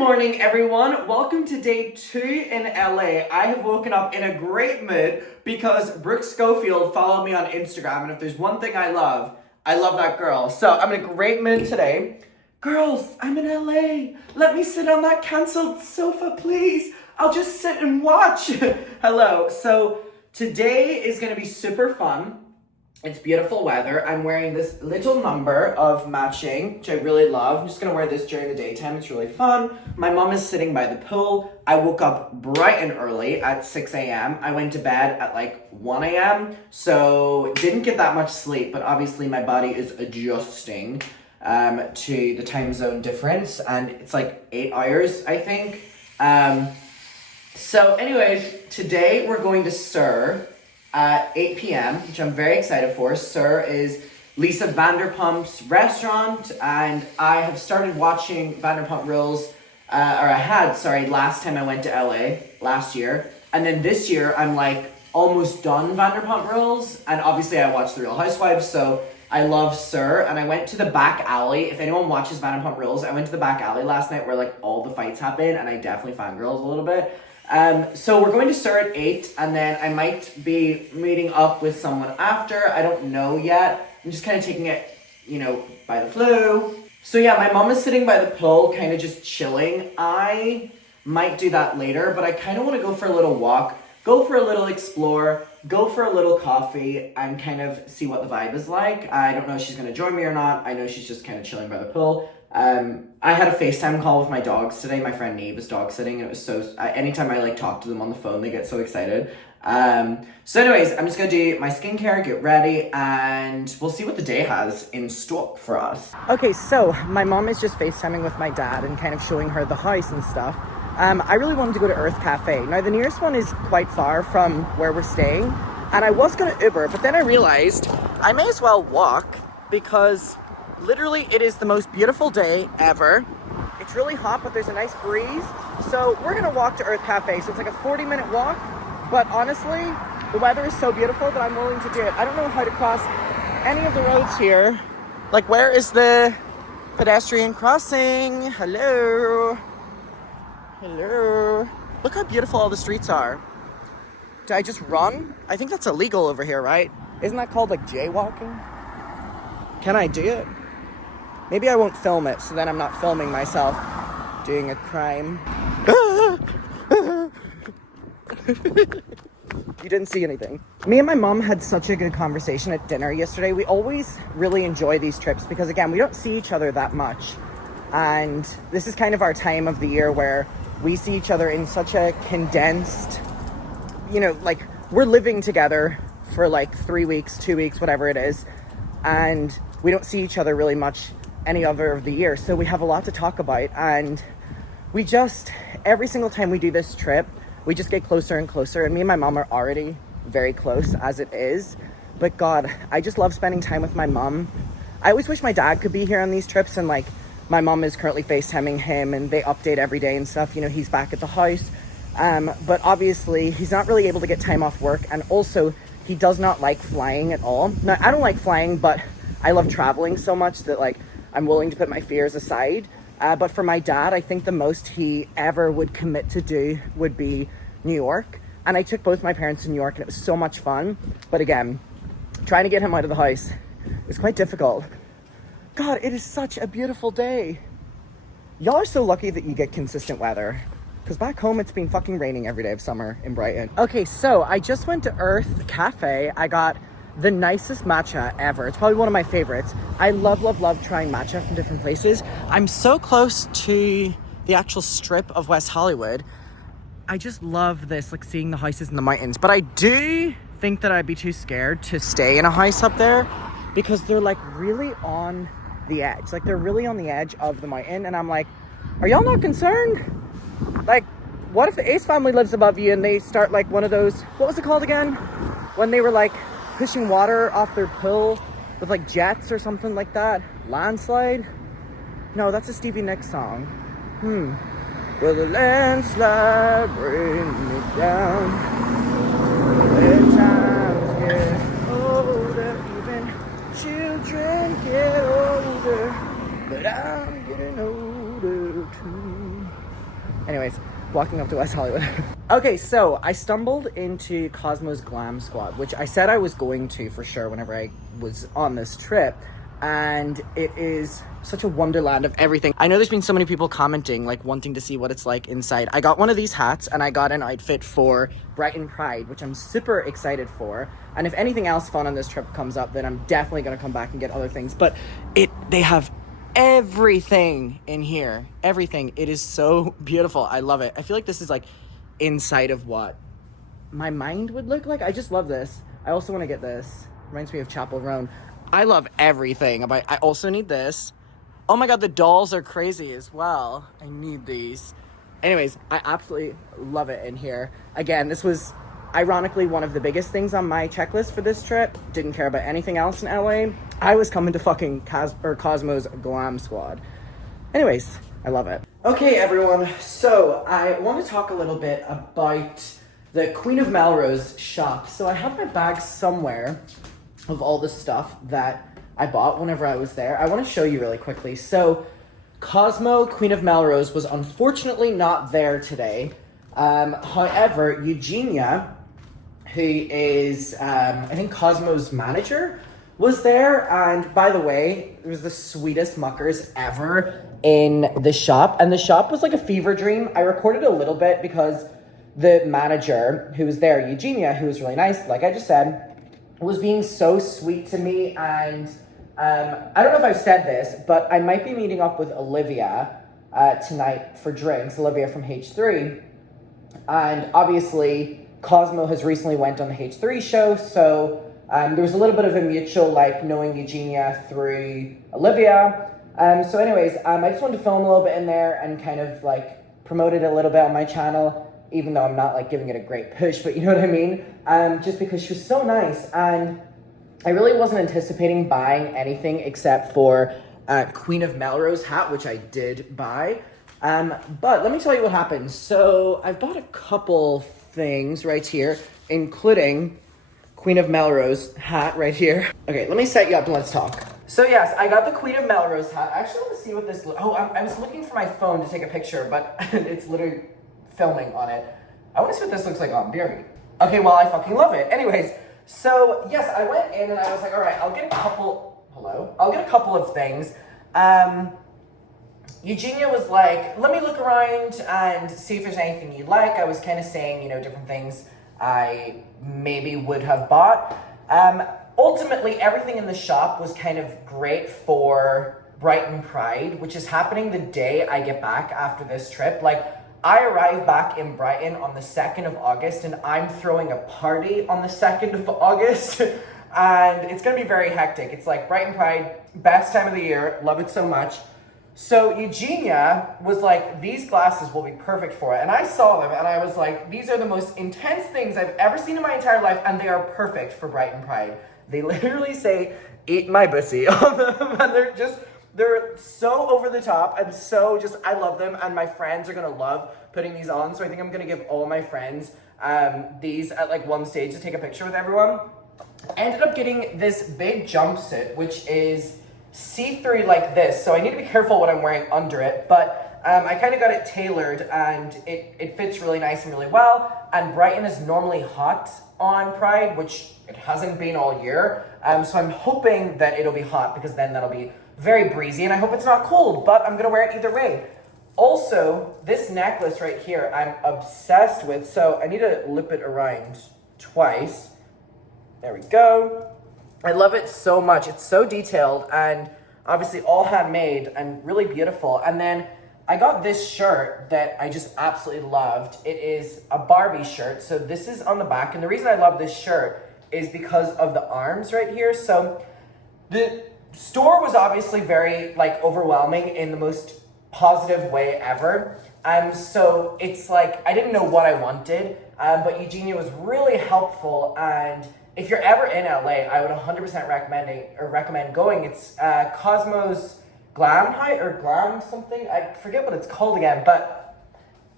morning, everyone. Welcome to day 2 in LA. I have woken up in a great mood because Brooke Schofield followed me on Instagram, and if there's one thing I love that girl. So I'm in a great mood today. Girls, I'm in LA. Let me sit on that canceled sofa, please. I'll just sit and watch. Hello. So today is going to be super fun. It's beautiful weather. I'm wearing this little number of matching, which I really love. I'm just gonna wear this during the daytime. It's really fun. My mom is sitting by the pool. I woke up bright and early at 6 a.m. I went to bed at like 1 a.m. So didn't get that much sleep, but obviously my body is adjusting to the time zone difference. And it's like 8 hours, I think. So anyways, today we're going to SUR at 8 p.m., which I'm very excited for. SUR is Lisa Vanderpump's restaurant, and I have started watching Vanderpump Rules, last time I went to LA, last year. And then this year, I'm like almost done Vanderpump Rules, and obviously I watched The Real Housewives, so I love SUR, and I went to the back alley. If anyone watches Vanderpump Rules, I went to the back alley last night where like all the fights happen, and I definitely fangirls a little bit. So we're going to SUR at 8, and then I might be meeting up with someone after. I don't know yet. I'm just kind of taking it, by the flow. So yeah, my mom is sitting by the pool, kind of just chilling. I might do that later, but I kind of want to go for a little walk, go for a little explore, go for a little coffee, and kind of see what the vibe is like. I don't know if she's going to join me or not. I know she's just kind of chilling by the pool. I had a FaceTime call with my dogs today. My friend Neve is dog sitting, and it was so, anytime I talk to them on the phone, they get so excited. So anyways, I'm just gonna do my skincare, get ready, and we'll see what the day has in stock for us. Okay, so my mom is just FaceTiming with my dad and kind of showing her the house and stuff. I really wanted to go to Earth Cafe. Now the nearest one is quite far from where we're staying, and I was gonna Uber, but then I realized I may as well walk because literally, it is the most beautiful day ever. It's really hot, but there's a nice breeze. So we're gonna walk to Earth Cafe. So it's like a 40-minute walk, but honestly, the weather is so beautiful that I'm willing to do it. I don't know how to cross any of the roads here. Like, where is the pedestrian crossing? Hello? Hello? Look how beautiful all the streets are. Did I just run? I think that's illegal over here, right? Isn't that called like jaywalking? Can I do it? Maybe I won't film it, so then I'm not filming myself doing a crime. You didn't see anything. Me and my mom had such a good conversation at dinner yesterday. We always really enjoy these trips because, again, we don't see each other that much. And this is kind of our time of the year where we see each other in such a condensed, we're living together for like 3 weeks, 2 weeks, whatever it is. And we don't see each other really much any other of the year, so we have a lot to talk about, and we just, every single time we do this trip, we just get closer and closer, and me and my mom are already very close as it is, but God, I just love spending time with my mom. I always wish my dad could be here on these trips, and like, my mom is currently FaceTiming him, and they update every day and stuff, he's back at the house, but obviously, he's not really able to get time off work, and also, he does not like flying at all. Now, I don't like flying, but I love traveling so much that like, I'm willing to put my fears aside. But for my dad, I think the most he ever would commit to do would be New York. And I took both my parents to New York, and it was so much fun. But again, trying to get him out of the house is quite difficult. God, it is such a beautiful day. Y'all are so lucky that you get consistent weather. Because back home, it's been fucking raining every day of summer in Brighton. Okay, so I just went to Earth Cafe. I got the nicest matcha ever. It's probably one of my favorites. I love trying matcha from different places. I'm so close to the actual strip of West Hollywood. I just love this, like seeing the houses in the mountains. But I do think that I'd be too scared to stay in a house up there because they're like really on the edge. Like they're really on the edge of the mountain. And I'm like, are y'all not concerned? Like, what if the Ace family lives above you and they start like one of those, what was it called again? When they were like pushing water off their pool with like jets or something like that. Landslide? No, that's a Stevie Nicks song. Will the landslide bring me down? When times get older, even children get older, but I'm getting older too. Anyways, walking up to West Hollywood. Okay, so I stumbled into Cosmo's Glam Squad, which I said I was going to for sure whenever I was on this trip. And it is such a wonderland of everything. I know there's been so many people commenting, like wanting to see what it's like inside. I got one of these hats and I got an outfit for Brighton Pride, which I'm super excited for. And if anything else fun on this trip comes up, then I'm definitely gonna come back and get other things. But they have everything in here. Everything. It is so beautiful. I love it. I feel like this is like inside of what my mind would look like. I just love this. I also want to get this. Reminds me of Chapel Roan. I love everything. I also need this. Oh my god, the dolls are crazy as well. I need these. Anyways, I absolutely love it in here. Again, this was ironically one of the biggest things on my checklist for this trip. Didn't care about anything else in LA. I was coming to fucking Cosmo's Glam Squad. Anyways, I love it. Okay, everyone. So I want to talk a little bit about the Queen of Melrose shop. So I have my bag somewhere of all the stuff that I bought whenever I was there. I want to show you really quickly. So Cosmo Queen of Melrose was unfortunately not there today. However, Eugenia, who is, I think, Cosmo's manager, was there. And by the way, it was the sweetest muckers ever in the shop. And the shop was like a fever dream. I recorded a little bit because the manager who was there, Eugenia, who was really nice, like I just said, was being so sweet to me. And I don't know if I've said this, but I might be meeting up with Olivia tonight for drinks, Olivia from H3. And obviously, Cosmo has recently went on the H3 show, so there was a little bit of a mutual, like, knowing Eugenia through Olivia. So anyways, I just wanted to film a little bit in there and kind of, like, promote it a little bit on my channel, even though I'm not, like, giving it a great push, but you know what I mean? Just because she was so nice, and I really wasn't anticipating buying anything except for Queen of Melrose hat, which I did buy. But let me tell you what happened. So I've bought a couple things right here, including Queen of Melrose hat right here. Okay, let me set you up and let's talk. So yes, I got the Queen of Melrose hat. I actually want to see what this I was looking for my phone to take a picture, but it's literally filming on it. I want to see what this looks like on BRB. Okay, well, I fucking love it. Anyways, so yes, I went in and I was like, all right, I'll get a couple of things. Eugenia was like, let me look around and see if there's anything you like. I was kind of saying, different things I maybe would have bought. Ultimately, everything in the shop was kind of great for Brighton Pride, which is happening the day I get back after this trip. Like, I arrive back in Brighton on the 2nd of August, and I'm throwing a party on the 2nd of August, and it's going to be very hectic. It's like Brighton Pride, best time of the year, love it so much. So Eugenia was like, these glasses will be perfect for it. And I saw them and I was like, these are the most intense things I've ever seen in my entire life, and they are perfect for Brighton Pride. They literally say, eat my pussy on them, and they're so over the top and so just, I love them, and my friends are gonna love putting these on. So I think I'm gonna give all my friends these at like one stage to take a picture with everyone. I ended up getting this big jumpsuit, which is see-through like this, so I need to be careful what I'm wearing under it, but I kind of got it tailored, and it fits really nice and really well. And Brighton is normally hot on Pride, which it hasn't been all year, so I'm hoping that it'll be hot, because then that'll be very breezy, and I hope it's not cold, but I'm gonna wear it either way. Also, this necklace right here I'm obsessed with, so I need to lip it around twice. There we go. I love it so much. It's so detailed and obviously all handmade and really beautiful. And then I got this shirt that I just absolutely loved. It is a Barbie shirt. So this is on the back. And the reason I love this shirt is because of the arms right here. So the store was obviously very like overwhelming in the most positive way ever. So it's like, I didn't know what I wanted, but Eugenia was really helpful. And if you're ever in LA, I would 100% recommend going. It's Cosmo's Glam something. I forget what it's called again, but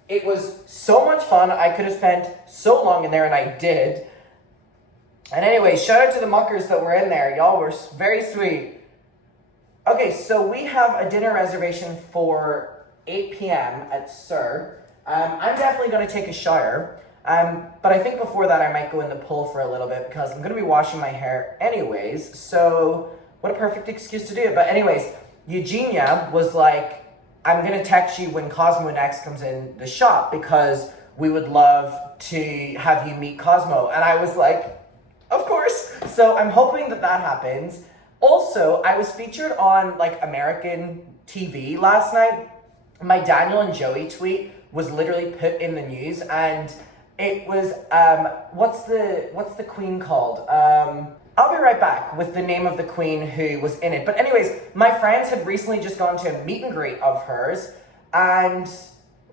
it was so much fun. I could have spent so long in there, and I did. And anyway, shout out to the muckers that were in there. Y'all were very sweet. Okay, so we have a dinner reservation for 8 p.m. at Sir. I'm definitely going to take a shower. But I think before that I might go in the pool for a little bit because I'm going to be washing my hair anyways. So what a perfect excuse to do it. But anyways, Eugenia was like, I'm going to text you when Cosmo next comes in the shop because we would love to have you meet Cosmo. And I was like, of course. So I'm hoping that that happens. Also, I was featured on like American TV last night. My Daniel and Joey tweet was literally put in the news, and it was what's the queen called? I'll be right back with the name of the queen who was in it. But anyways, my friends had recently just gone to a meet and greet of hers, and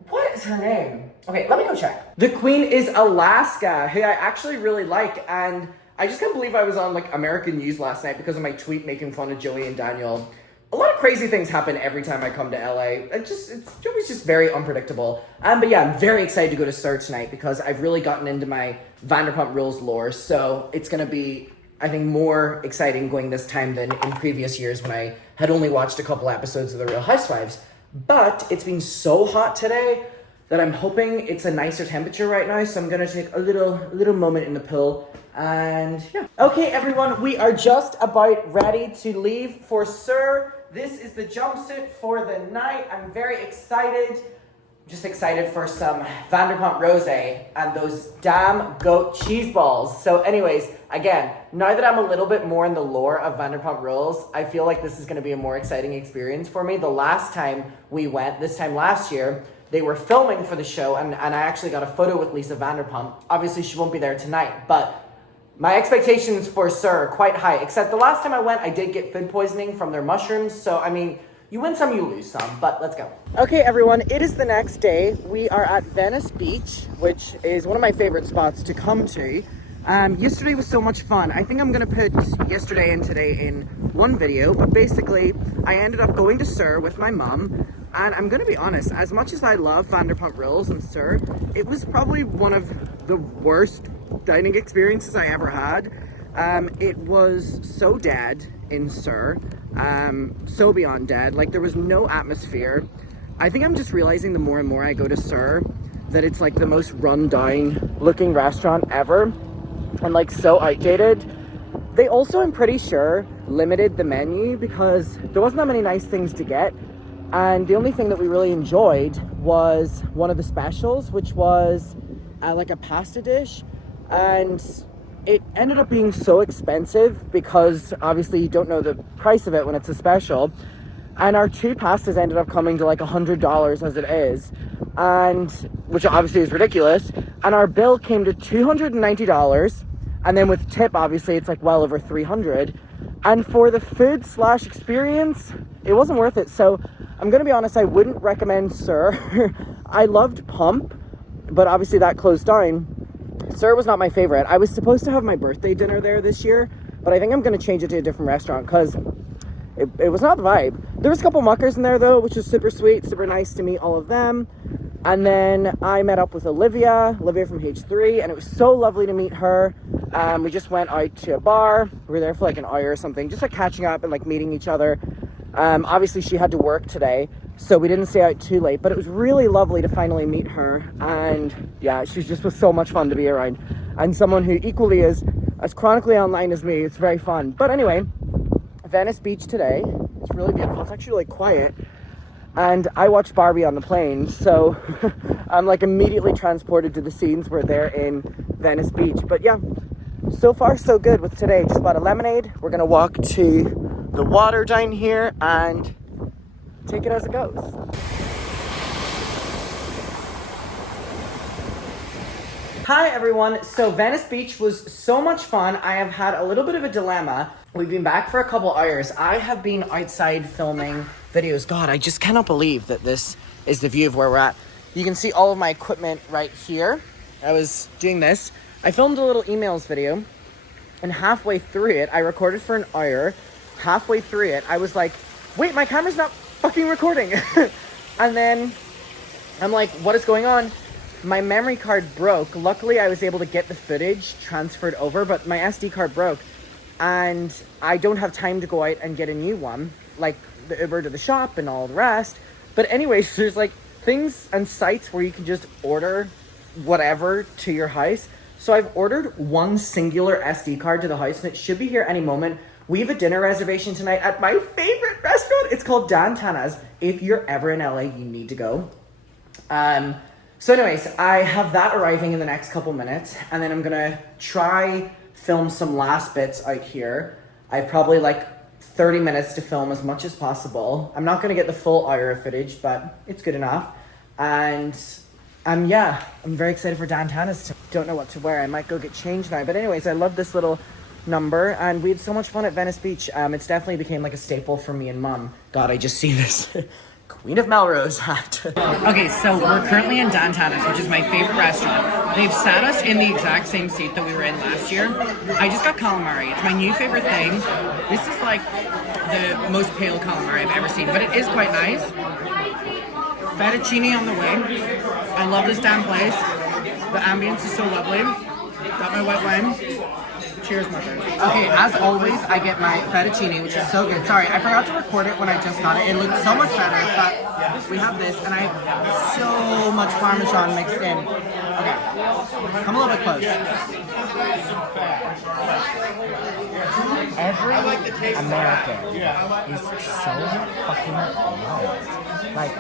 what is her name? Okay, let me go check. The queen is Alaska, who I actually really like, and I just can't believe I was on like American news last night because of my tweet making fun of Joey and Daniel. A lot of crazy things happen every time I come to LA. Joey's just very unpredictable. But yeah, I'm very excited to go to SUR tonight because I've really gotten into my Vanderpump Rules lore. So it's gonna be, I think, more exciting going this time than in previous years when I had only watched a couple episodes of The Real Housewives. But it's been so hot today that I'm hoping it's a nicer temperature right now. So I'm gonna take a little moment in the pool. And yeah. Okay, everyone, we are just about ready to leave for SUR. This is the jumpsuit for the night. I'm very excited. Just excited for some Vanderpump Rosé and those damn goat cheese balls. So anyways, again, now that I'm a little bit more in the lore of Vanderpump Rules, I feel like this is going to be a more exciting experience for me. The last time we went, this time last year, they were filming for the show, and I actually got a photo with Lisa Vanderpump. Obviously, she won't be there tonight, but my expectations for SUR are quite high, except the last time I went, I did get food poisoning from their mushrooms. So, I mean, you win some, you lose some, but let's go. Okay, everyone, it is the next day. We are at Venice Beach, which is one of my favorite spots to come to. Yesterday was so much fun. I think I'm gonna put yesterday and today in one video, but basically, I ended up going to SUR with my mom. And I'm gonna be honest, as much as I love Vanderpump Rules and SUR, it was probably one of the worst dining experiences I ever had. It was so dead in SUR, so beyond dead. Like, there was no atmosphere. I think I'm just realizing the more and more I go to SUR that it's like the most run-down looking restaurant ever and like so outdated. They also, I'm pretty sure, limited the menu because there wasn't that many nice things to get. And the only thing that we really enjoyed was one of the specials, which was like a pasta dish. And it ended up being so expensive because obviously you don't know the price of it when it's a special. And our two pastas ended up coming to like $100 as it is, and which obviously is ridiculous. And our bill came to $290. And then with tip, obviously, it's like well over $300. And for the food / experience, it wasn't worth it. So I'm going to be honest, I wouldn't recommend SUR. I loved Pump, but obviously that closed down. SUR was not my favorite. I was supposed to have my birthday dinner there this year, but I think I'm going to change it to a different restaurant because it was not the vibe. There was a couple muckers in there though, which was super sweet, super nice to meet all of them. And then I met up with Olivia from H3, and it was so lovely to meet her. We just went out to a bar. We were there for like an hour or something, just like catching up and like meeting each other. Obviously she had to work today, so we didn't stay out too late, but it was really lovely to finally meet her. And yeah, she just was so much fun to be around, and someone who equally is as chronically online as me. It's very fun. But anyway, Venice Beach today, it's really beautiful. It's actually like quiet, and I watched Barbie on the plane, so I'm like immediately transported to the scenes where they're in Venice Beach. But yeah, so far so good with today. Just bought a lemonade. We're gonna walk to the water down here and take it as it goes. Hi everyone, so Venice Beach was so much fun. I have had a little bit of a dilemma. We've been back for a couple hours. I have been outside filming videos. God, I just cannot believe that this is the view of where we're at. You can see all of my equipment right here. I was doing this. I filmed a little emails video, and halfway through it, I recorded for an hour. Halfway through it, I was like, wait, my camera's not fucking recording. And then I'm like, what is going on? My memory card broke. Luckily, I was able to get the footage transferred over, but my SD card broke. And I don't have time to go out and get a new one, like the Uber to the shop and all the rest. But anyways, there's like things and sites where you can just order whatever to your house. So I've ordered one singular SD card to the house and it should be here any moment. We have a dinner reservation tonight at my favorite restaurant. It's called Dan Tana's. If you're ever in LA, you need to go. So anyways, I have that arriving in the next couple minutes, and then I'm gonna try film some last bits out here. I have probably like 30 minutes to film as much as possible. I'm not gonna get the full hour of footage, but it's good enough. And yeah, I'm very excited for Dan Tana's. Don't know what to wear. I might go get changed now. But anyways, I love this little number, and we had so much fun at Venice Beach. It's definitely became like a staple for me and Mum. God, I just see this Queen of Melrose hat. Okay, so we're currently in Dan Tana's, which is my favorite restaurant. They've sat us in the exact same seat that we were in last year. I just got calamari. It's my new favorite thing. This is like the most pale calamari I've ever seen, but it is quite nice. Fettuccine on the way. I love this damn place. The ambience is so lovely. Got my white wine. Cheers, mother. Okay, as always, I get my fettuccine, which is so good. Sorry, I forgot to record it when I just got it. It looked so much better, but we have this, and I have so much Parmesan mixed in. Okay, come a little bit close. Every American is so fucking loved. Like,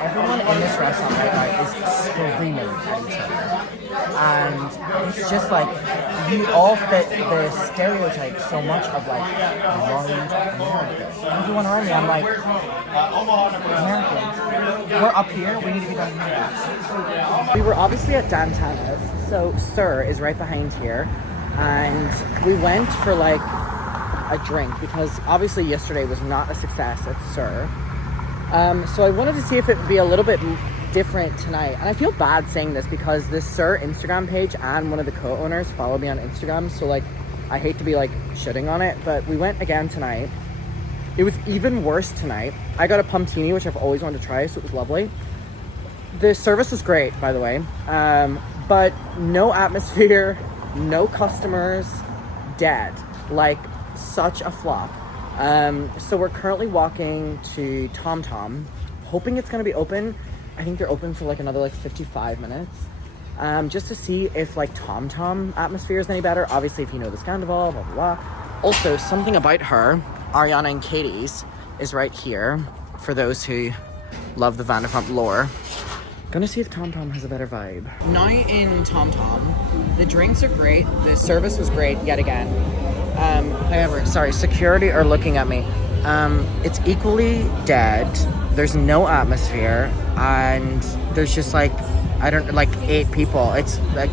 everyone in this restaurant right now is screaming at each other. And it's just like, you all fit the stereotype so much of like, loved America. Everyone around me, I'm like, Americans, we're up here, we need to be down here. We were obviously at Dan Tana's, so Sir is right behind here. And we went for like a drink because obviously yesterday was not a success at Sir. So I wanted to see if it would be a little bit different tonight. And I feel bad saying this because this Sir Instagram page and one of the co-owners follow me on Instagram. So like, I hate to be like shitting on it, but we went again tonight. It was even worse tonight. I got a pumptini, which I've always wanted to try, so it was lovely. The service was great, by the way. But no atmosphere, no customers, dead. Like, such a flop. So we're currently walking to Tom Tom, hoping it's going to be open. I think they're open for like another like 55 minutes. Just to see if like Tom Tom atmosphere is any better. Obviously, if you know the Scandival, blah, blah, blah. Also, something about her, Ariana and Katie's, is right here for those who love the Vanderpump lore. Gonna see if Tom Tom has a better vibe. Now in Tom Tom, the drinks are great. The service was great yet again. However, sorry, security are looking at me. It's equally dead. There's no atmosphere, and there's just like, like 8 people. It's like,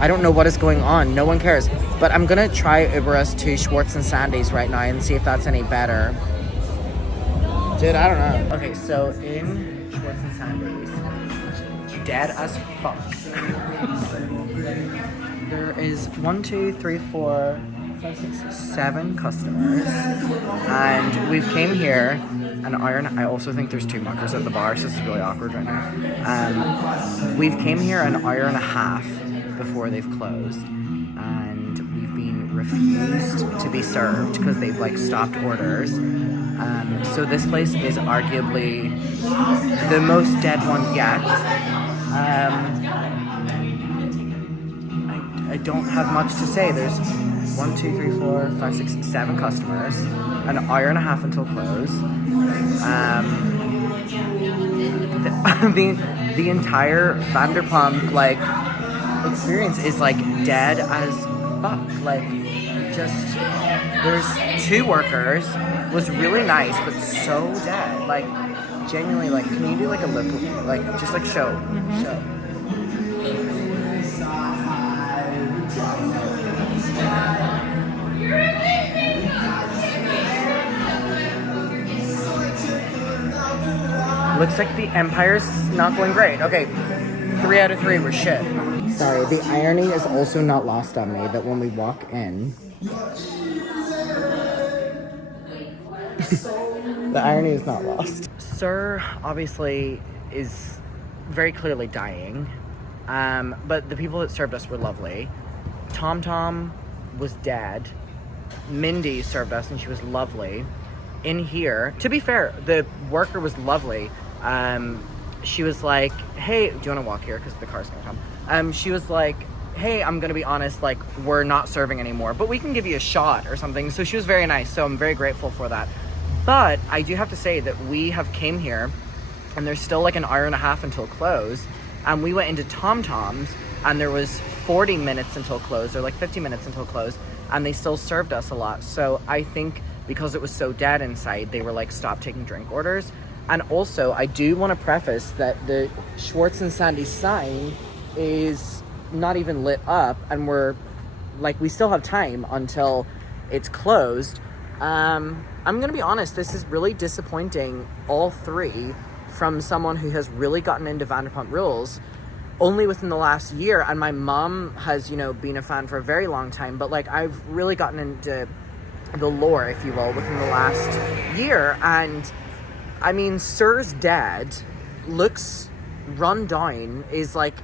I don't know what is going on. No one cares. But I'm gonna try Uber us to Schwartz and Sandy's right now and see if that's any better. Dude, I don't know. Okay, so in Schwartz and Sandy's, dead as fuck. There is 1, 2, 3, 4, 5, 6, 7 customers, and we've came here an hour and I also think there's 2 muckers at the bar, so this is really awkward right now. We've came here an hour and a half before they've closed, and we've been refused to be served because they've like stopped orders. So this place is arguably the most dead one yet. I don't have much to say. There's 1, 2, 3, 4, 5, 6, 7 customers, an hour and a half until close. The entire Vanderpump like experience is like dead as fuck. Like, just there's 2 workers, was really nice but so dead. Like, genuinely, like, can you do like a lip, like just like show. Looks like the Empire's not going great. Okay, 3 out of 3 were shit. Sorry, the irony is also not lost on me that when we walk in... the irony is not lost. Sir, obviously, is very clearly dying. But the people that served us were lovely. Tom Tom was dead. Mindy served us and she was lovely. In here, to be fair, the worker was lovely. she was like, hey, do you want to walk here? Because the car's going to come. She was like, hey, I'm going to be honest, like, we're not serving anymore, but we can give you a shot or something. So she was very nice. So I'm very grateful for that. But I do have to say that we have came here and there's still like an hour and a half until close. And we went into Tom Tom's and there was 40 minutes until close, or like 50 minutes until close. And they still served us a lot. So I think because it was so dead inside, they were like, stop taking drink orders. And also, I do want to preface that the Schwartz and Sandy sign is not even lit up, and we still have time until it's closed. I'm gonna be honest, this is really disappointing, all three, from someone who has really gotten into Vanderpump Rules only within the last year. And my mom has, been a fan for a very long time, but like I've really gotten into the lore, if you will, within the last year. And I mean, Sir's dad looks run down, is like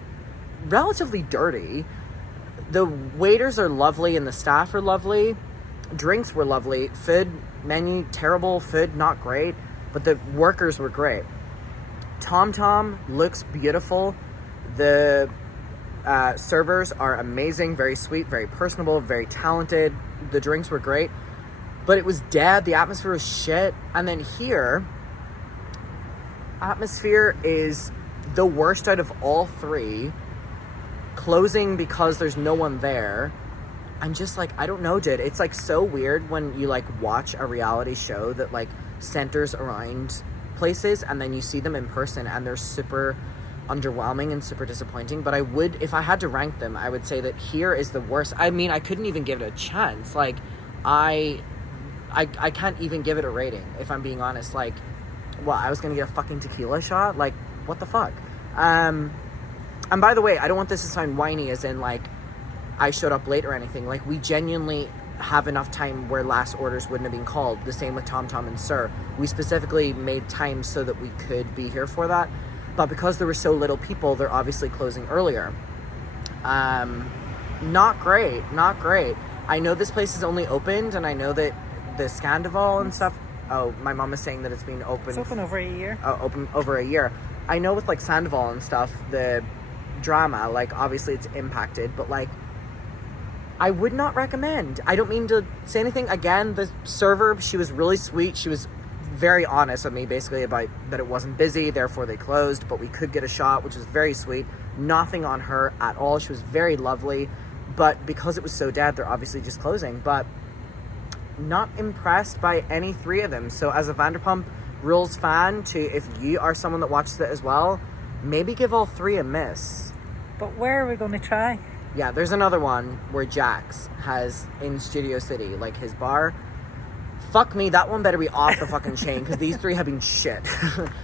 relatively dirty. The waiters are lovely and the staff are lovely. Drinks were lovely. Food menu, terrible. Food, not great. But the workers were great. Tom Tom looks beautiful. The servers are amazing, very sweet, very personable, very talented. The drinks were great. But it was dead. The atmosphere was shit. And then here, atmosphere is the worst out of all three. Closing because there's no one there. And just like, I don't know, dude. It's like so weird when you like watch a reality show that like centers around places and then you see them in person and they're super underwhelming and super disappointing. But I would, if I had to rank them, I would say that here is the worst. I mean, I couldn't even give it a chance. Like, I can't even give it a rating, if I'm being honest. Like, well, I was gonna get a fucking tequila shot? Like, what the fuck? And by the way, I don't want this to sound whiny as in like I showed up late or anything. Like, we genuinely have enough time where last orders wouldn't have been called. The same with Tom Tom and Sir. We specifically made time so that we could be here for that. But because there were so little people, they're obviously closing earlier. Not great. I know this place is only opened, and I know that the Scandival and stuff. Oh, my mom is saying that it's been open. It's open over a year. Oh, open over a year. I know with like Sandoval and stuff, the drama, like obviously it's impacted, but like I would not recommend. I don't mean to say anything. Again, the server, she was really sweet. She was very honest with me basically about that it wasn't busy, therefore they closed, but we could get a shot, which was very sweet. Nothing on her at all. She was very lovely, but because it was so dead, they're obviously just closing. But not impressed by any three of them. So as a Vanderpump Rules fan, if you are someone that watches it as well, maybe give all three a miss. But where are we going to try? Yeah, there's another one where Jax has in Studio City, like his bar. Fuck me, that one better be off the fucking chain, because these three have been shit.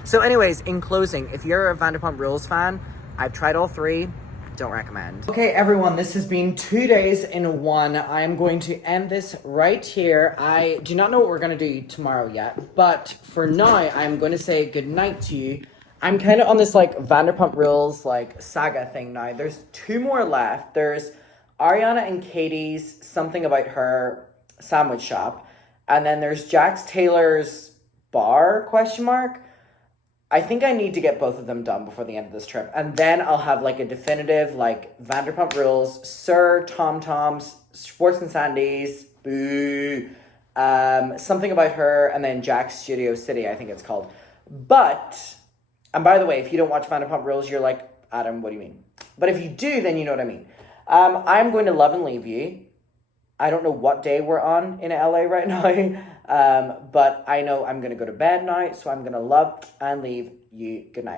So anyways, in closing, if you're a Vanderpump Rules fan, I've tried all three. Don't recommend. Okay, everyone, this has been 2 days in one. I am going to end this right here. I do not know what we're going to do tomorrow yet, but for now, I'm going to say goodnight to you. I'm kind of on this, like, Vanderpump Rules, like, saga thing now. There's two more left. There's Ariana and Katie's Something About Her sandwich shop. And then there's Jax Taylor's bar, question mark. I think I need to get both of them done before the end of this trip. And then I'll have, like, a definitive, like, Vanderpump Rules, Sir, Tom Tom's, Schwartz and Sandy's, boo, Something About Her, and then Jax Studio City, I think it's called. But, and by the way, if you don't watch Vanderpump Rules, you're like, Adam, what do you mean? But if you do, then you know what I mean. I'm going to love and leave you. I don't know what day we're on in LA right now, but I know I'm going to go to bed now, so I'm going to love and leave you. Good night.